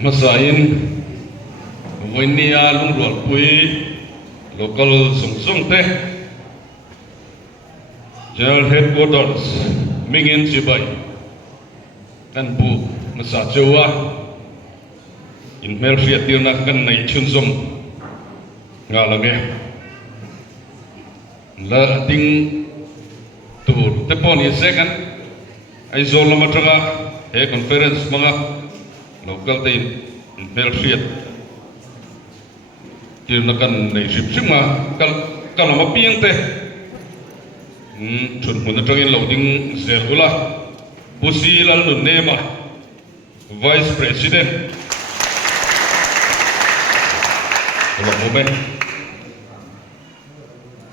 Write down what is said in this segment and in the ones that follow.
masain Winia Lungrual Pui local Sungsung Te General Headquarters Mingin Sibai kan bu masa Jawa in Melfiat Tirna kan nai Chunsum ngalage la ding tur tepon ye second ai zolo matraga he conference mga local te in Melfiat Tirna kan nai sipsima kal mapiang te chun mun trangin loading zelula Pusi lalu nema Vice President kalau momen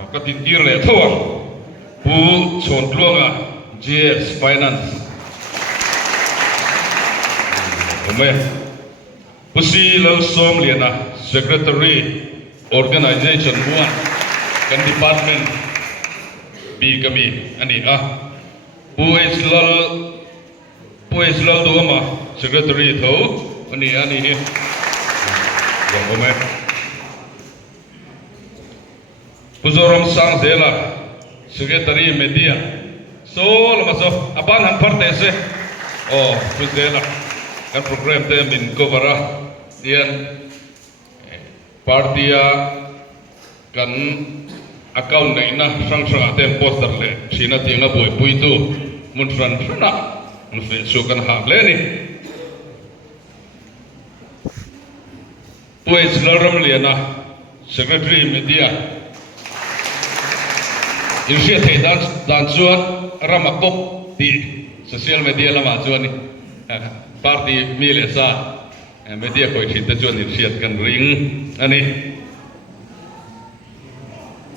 aku tintir le tawa bu chondluanga JS Finance momen Pusi lalu som liana Secretary Organization buan kan Department B kami ani Puis lal dua ma secretary tho ani ni yang kome puzoram sang zela secretary media so lama so apan han parte se puzela kan program te min cover dian partia kan account nei na sang atem poster le china tinga boy puitu mun fran frana sukan hak leni pues laram liana secretary media insia thei dan chuan ramakop ti social media lama chuan ni party mile sa media koi thit te chuan insia kan ring ani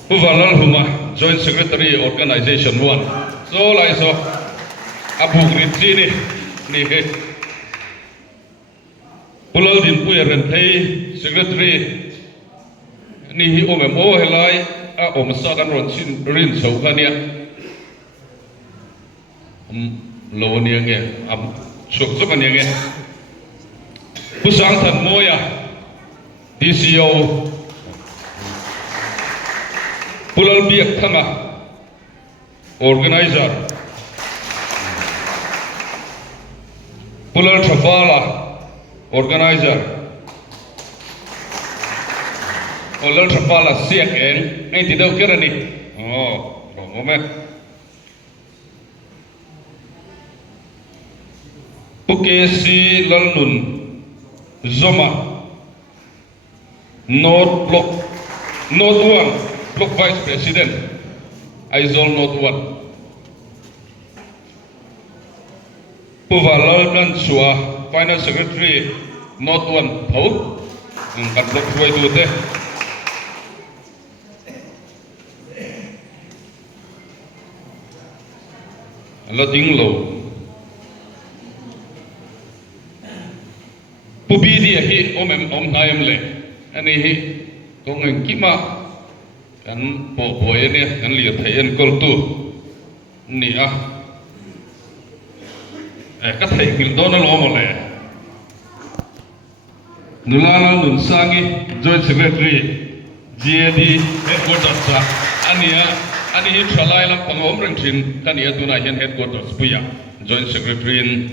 Puvalal huma joint secretary organization 1 so lai so Abu Gritsi ni ke Pulau din puya rentai secretary ni hi OMO helai masakan ronsin rin saukania lo ni nge sok sok ni nge pusang tan moya DCO Pulau biak thanga organizer Pulau Trafala organizer Pulau Trafala siak ini tidak kira ni moment Pukesi Lalnun Zoma North Block North 1 Block Vice President Aizol North 1 Puvalal kan Sua Finance Secretary North 1 Thau kan block suai tu teh Lading lo Pubi dia hi om naim le ani hi tong kima kan boy ni kan lihat hayan kol tu ni các thầy kiểu đó nó lo một lẽ nula nun sangi joint secretary GAD headquarters ani hi thalai lam pangom reng thin kania tuna hian headquarters puya joint secretary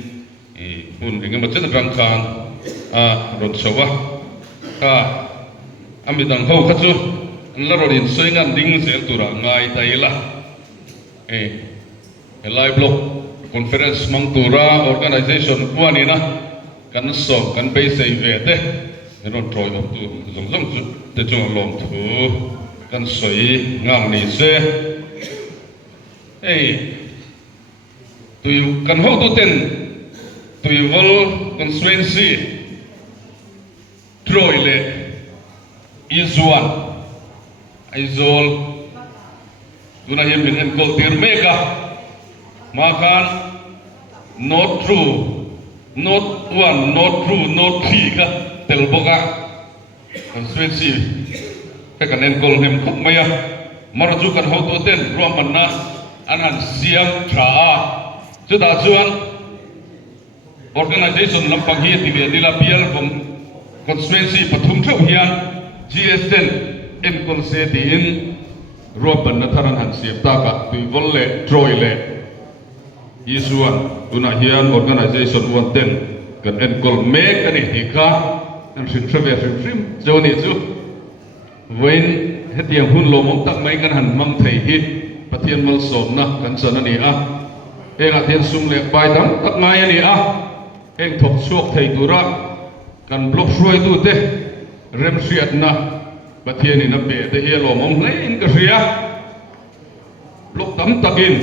hun ringa machan ram khan ron sowa amidang ho khachu la rorin soingan ding sel tura ngai taila live block conference mangtura organization kuanina kan som kan be sei ve te ron troi dom tu zong te chung lom thu kan soi ngang ni se tu kan ho tu ten tu vol constituency troi le izuan aizol tuna hian min en kol tir meka makan not true not 1 not true not 3 ka telboka constituency kan en kol nem khok maya marju kan ho to ten romanna anan siam tra chu da chuan organization lampang hi tiga nila pial vom constituency pathum thau hian GSN en konse ti in roban na tharan han siap ta ka tuivol le troi le isuan una hian organization wanten kan en kol mek ani hi kha an rin trave rim joni chu wain hetiang hun lo mong tak mai kan han mang thei hi pathian mal som na kan san ani a enga thian sum le pai dam tak ngai ani a eng thok suak thei dura kan blok suai tu te rem siat na pathian in a pe te hi lo mong hlei in ka ria blok tam takin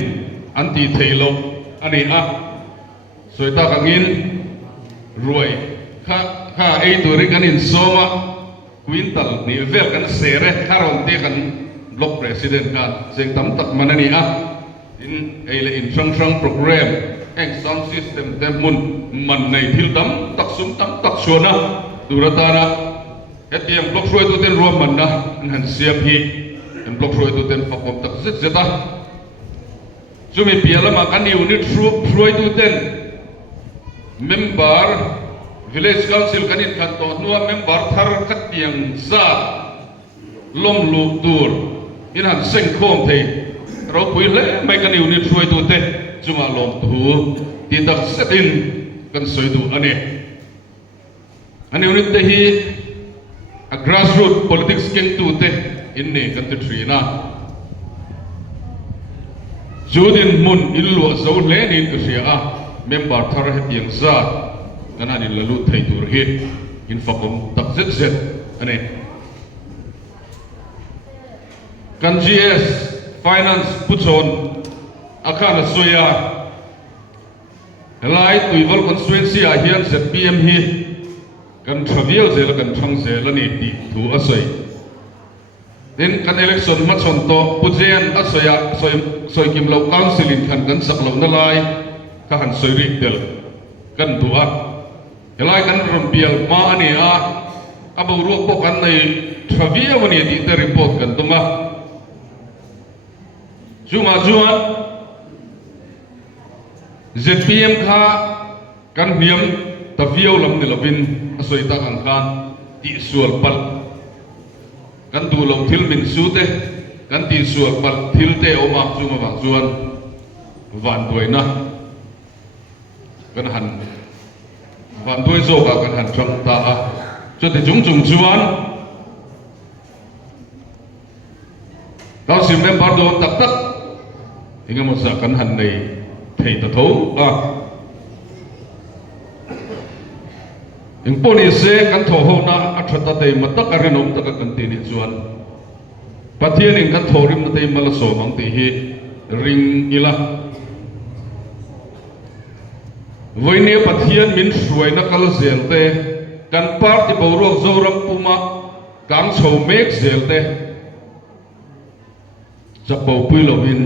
anti thei lo ani a soita kangin ruai kha ei tu ri kan in soma quintal ni vel kan sere karon te kan block president kan seng tam tak manani a in eile in sang program eng sound system tem mun man nei thil tam tak sum tam tak suana duratana hetiam block suai tu ten ruam man na han siap hi en block suai tu ten fakom tak zet zeta chumi pialama kan unit suai tu ten member village council kanin kanto nuwa member thar katiang za lom lu tur in han seng khom thei ro pui le mai kan unit suai tu te chuma lom tu ti dak setin kan soi du ane unit te hi a grassroots politics ken tu te in ne kan te trina judin mun illu zo le nin ka sia a member thar hetiang za kanani lalu thai tur hi in fakom tak zet ane kan GS finance puchon akana soya lai tuival constituency a hian ZPM hi kan travel zel kan thang zel ani ti thu asoi den kan election ma chon to pujen asoya soi kim lo council in kan sak lo na lai ka han soi ri del kan duwa helai kan rompial ma ani a abu ru ko kan nei thavia mani ti te report kan tunga juma juan ZPM kha kan hiam taviau lam ni lovin asoi ta kan kan ti sual pal kan du lo thil min su te kan ti sual pal thil te o ma juma ba juan van doina kan han van đôi zo ka kan han chang ta a cho ti chung chuan tao sim lem bar do tak tak inga mo sa kan han nei thei ta tho a ing poni se kan tho ho na a thata dei ma tak a renom tak kan ti ni chuan pathian in kan thorim na dei mal so mang ti hi ring ila voinia pathian min suai na kal zelte kan party borok zoram puma kang chho mek zelte chapo puilovin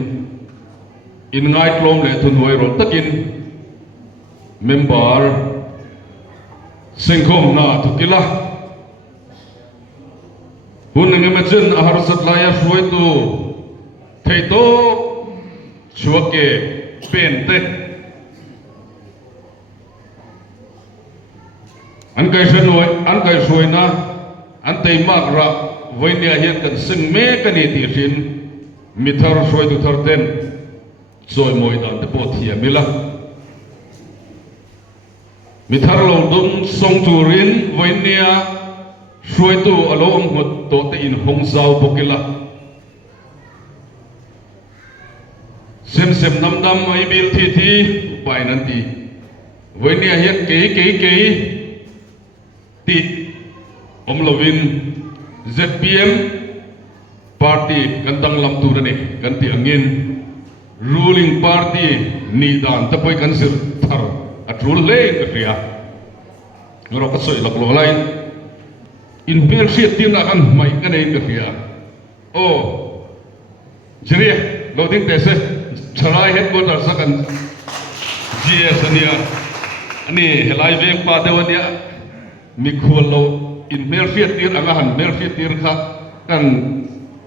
in ngai tlom le thun hoi ro takin member sengkhom na thukila hun ngem chen ahar sat laya suai tu theito chuake pente an kai suai na an tei mak ra voinia hian kan sing me kani ti rin mithar suai tu thar ten choi moi dan te po thia mila mithar lo dum song tu rin voinia suai tu alo om hot to te in hong zau bokila sem nam dam ai bil thi pai nan ti voinia hian ke ti om lovin ZPM party kan tang lam tu rani kan ti angin ruling party ni dan ta poi kan sir thar atrul le ka ria ngoro ka soi lak lo lai in bel siat tin na kan mai kan nei ka ria o jiri loading tese charai headquarters sakan GS ania ani helai ve pa dewania mi khol lo in mer fiat tir anga han mer fiat tir kha kan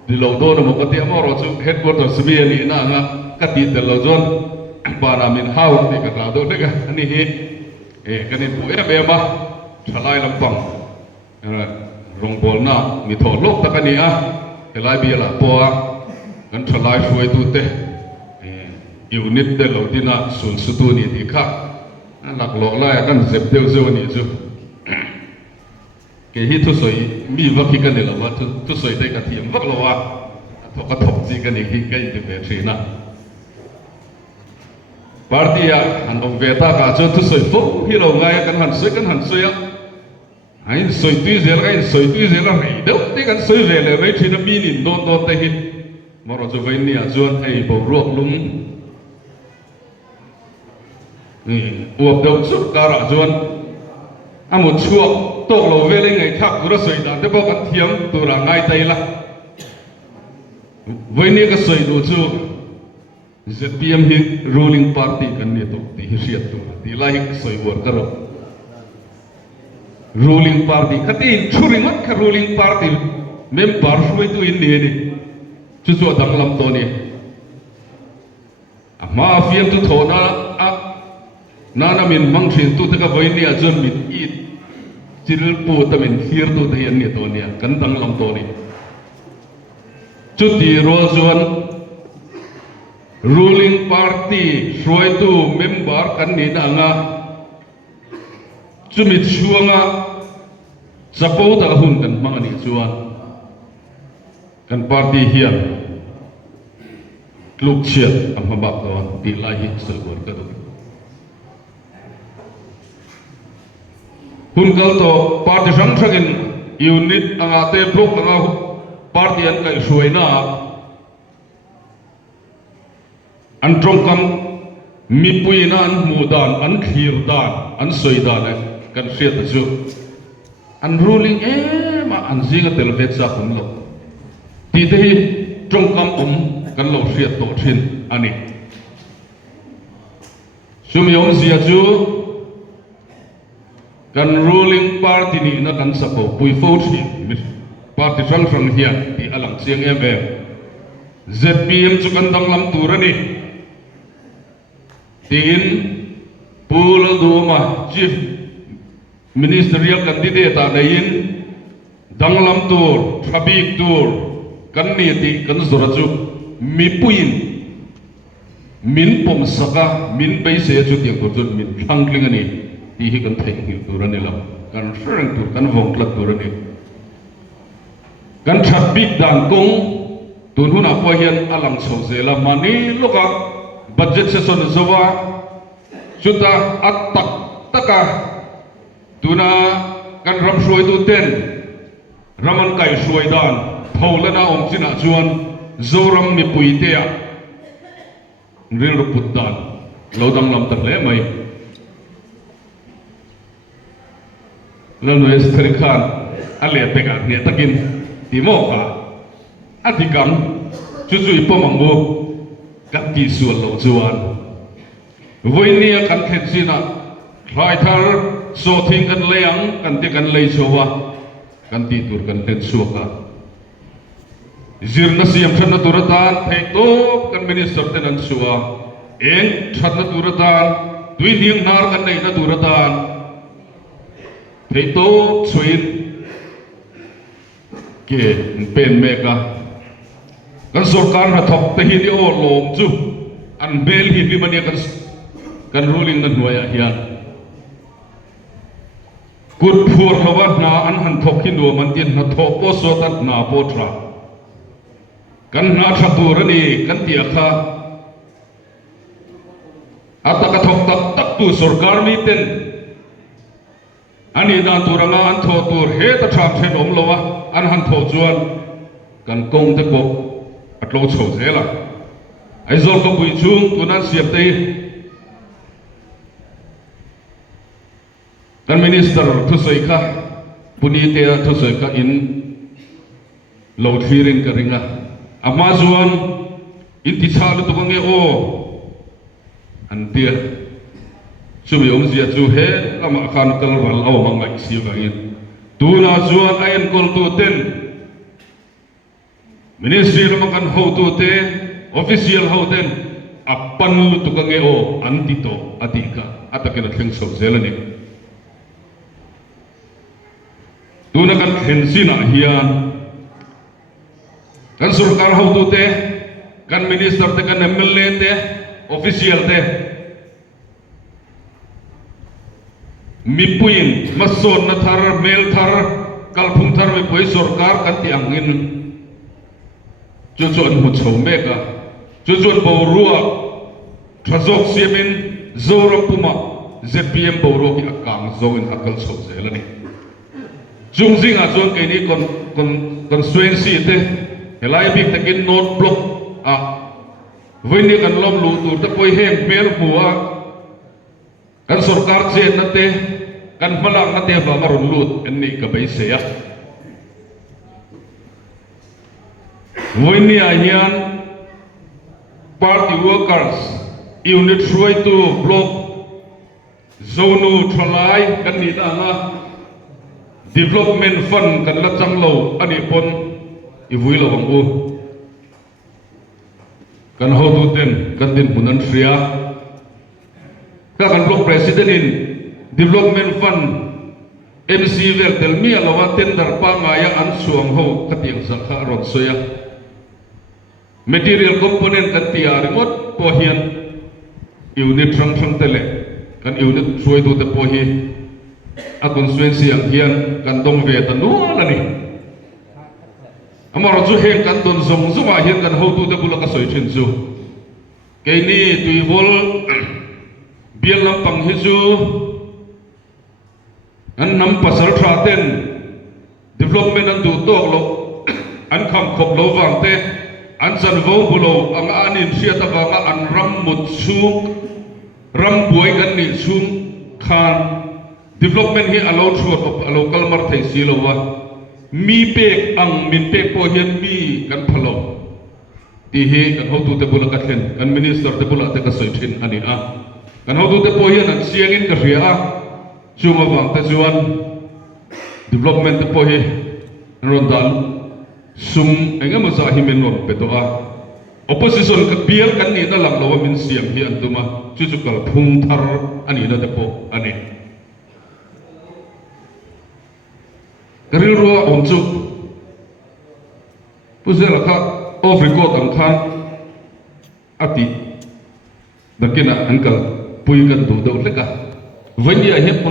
di lo do no ko ti amoro chu headquarters bi ani na nga ka ti de lo zon para min hau ti ka do de ga ani hi กันนี่ผู้มาทลายลำปังรองบอลน่ะมีถอดลบตะกันนี่ทลายเบียร์ละปัวกันทลายช่วยตัวเตะอยู่นิดเดียวที่น่ะส่วนสุดตัวนี่ที่ข้าหลักหลอกไล่กันเสพเดียวเซลนี่จุเกี่ยทุสอยมีวักกันนี่ละว่าทุสอยได้กระเทียมวักละว่าทกทบจีกันนี่ที่กันที่แบบนี้นะปาร์ตี้อันองเวต้าก็จะทุสอยฟุกที่เราไงกันหันสวยให้สวยตุ้ยเสียแล้วสวยตุ้ยเสียแล้วเดี๋ยวที่กันสวยเสียเลยไม่ที่น้ำมีนินโดนแต่หินมารอจะไปเนี่ยจวนไอ้บ่รวบลุงอวบเดิมสุดการะจวนหมดช่วงตกเราเวลาไงทักกุระสวยด่านแต่บอกกันเทียมตัวร่างง่ายใจละวันนี้ก็สวยดูจู ZPM ฮิ ruling party กันเนี่ยตัวที่เสียตัวที่ไล่สวยวัวกระโดด ruling party ขัดอินชุริมัดขัด ruling party เมมบาร์ช่วยตัวอินเดียนี่จู่ๆดังลำตัวนี่มาเฟียมตัวโถนะนามินมังชินตัวตะกับวันนี้จนมิดอีดจิลปูตะมินเฮียร์ตัวเทียนเนี่ยตัวเนี่ยกันดังลำตัวนี่จุดที่รัวจวน ruling party ช่วยตัวเมมบาร์กันนี่ดังจุดมิดช่วงจะปูตะกับหุ่นกันมังนี่จวนกัน party เฮียลูกเชียดอัมพบักตอนตีไล่สวยวัวกระโดดคุณก็ตัวปาร์ตี้สังสรรค์ยูนิตอ่างเตะพลุกอ่างปาร์ตี้อันก็สวยนะอันตรงกันมีปุยนันมูดานอันขีร์ดานอันสวยดานกันเสียตจุอัน ruling มาอันซิงเตลเวซ่าคุณลูกที่ที่ตรงกันกันเราเสียตัวทิ้งอันนี้ชุมยงเสียจูกัน ruling party นี่นักกันสับปุยโฟชีparty สังสรรค์เฮียที่อลังเสียงZPM จุกันดังลำตัวนี่ทีนปูลดูมา chief ministerial candidate ตาได้ยินดังลำตัวทบีกตัวกันนี่ที่กันสุรจุมีปุยนมินปมสกามินไปเสียจุดอย่างตัวจุดมินทั้งกลิ่งนี่ที่กันเพ่งหิวตัวนี่ละกันเรื่องตัวกันวงกลัดตัวนี่กันชัดบิ๊กดังกงตัวหุ่นอาพอเห็นอลังโซเซลามันนี่ลูกบัตเจ็ตเซสอนสวะสุดท้ายอัตตักตักตัวน่ะกันรำช่วยตัวเต้นรำมันไก่ช่วยดานเท่าและน่าองค์จินาจวนโจรำมีปุยเตียเรื่องรบปุดดานเราดังลำตัดเล่ไหมแล้วหน่วยสตรีขานอะไรเปกันเนี่ยตะกินที่โมกะอธิกรรมจู่ๆปมังโบกัดที่ส่วนเราจวนวันนี้กันเห็นสินะใครทาร์โซทิ้งกันเลี้ยงกันที่กันเลยชัวกันที่ตัวกันเห็นชัวกันจิรนัสยามชันตุรตานเทโตกันมินิสเตอร์เทนันชัวเองชันตุรตานด้วยเนียงนาร์กันในนตุรตานเทโตช่วยเกี่ยเป็นเมกากันสุรการหัดทบแต่ฮิดีโอลมจูอันเบลฮิดีมันเนี่ยกันrulingกันหน่วยอาเฮียนกุดพูดเขาว่านาอันหันทบฮินดูมันยินหัดทบโอโซตัดนาโปตรากันนาชักตัวนี่กันเตียข้าอัตกะทบตักตัวสุรการมีเต็นอันนี้ด้านตัวงานทอตัวเฮตชามเชนอมโลวะอันหันทอจวนกันกงตะกบอัดโลโฉเสละไอ้โจลก็ปุยจุงตัวนั้นเสียบตีกันมินิสเตอร์ทุสอยค่ะปุณีเตียทุสอยค่ะอินโลทีรินกันริงะอามาจวนอินทิชาลุตุกังเอโออันเดียชุมยงเสียจูเฮละมาขันกัลวัลเอามังไงสิวกันอินตัวน่าจวนไอ้ยันกอลตัวเต็นมินิสทรีละมากันโฮตัวเตออฟฟิเชียลโฮเต็นอัปปันลุตุกังเอโออันติโตอดีกะอัตเกนัดเข่งโซเซลนี่ tu na kan hensina hian kan sarkar ho tu te kan minister te kan MLA te official te mipuin mason na thar mel thar kalphung thar mi poi sarkar kan ti angin chuchuan mu chho meka chuchuan borua thazok siamin zora puma ZPM boro ki akang zoin akal chho zelani jungzing a zon ke ni constituency te helai big takin note block a vini kan lom lu tu ta poi hem mer buwa kan sarkar che na te kan malang na te ba marun lut enni ka bai se ya vini a hian party workers unit 2 block zonu thalai kan ni na development fund kan la changlo ani pon ivui lo bang u kan ho tu ten kan din punan ria ka kan block president in development fund MC vel tel mi alawa tender pa nga ya an suang ho katiang sa kha rot soya material component kan tiar mot po hian unit thang tele kan unit suai tu te po hi a constituency ang hian kan dong ve ta nu na ni amar chu heng kan don zong zuma hian kan ho tu te bula ka soi thin chu ke ni tui vol bial lam pang hi chu an nam pasal tha ten development an du tok lo an kham khop lo wang te an san vo bulo ang anin sia ta wa an ram mut chu ram buai kan ni chung khan development hi alo thot of local mar thai silowa mi pek ang min pek po hian mi kan phalo ti hi kan ho tu te bula ka thlen kan minister te bula te ka soi thin ani a kan ho tu te po hian an siang in ka ria a chuma wang te chuan development te po hi ron dan sum engama sa hi men ron peto a opposition ka bial kan ni na lang lawa min siam hi antuma chu chu kal phung thar ani na te po ani karil ruwa om chu puzela ka off record ang khan ati dakina ankal pui kan du do leka vania he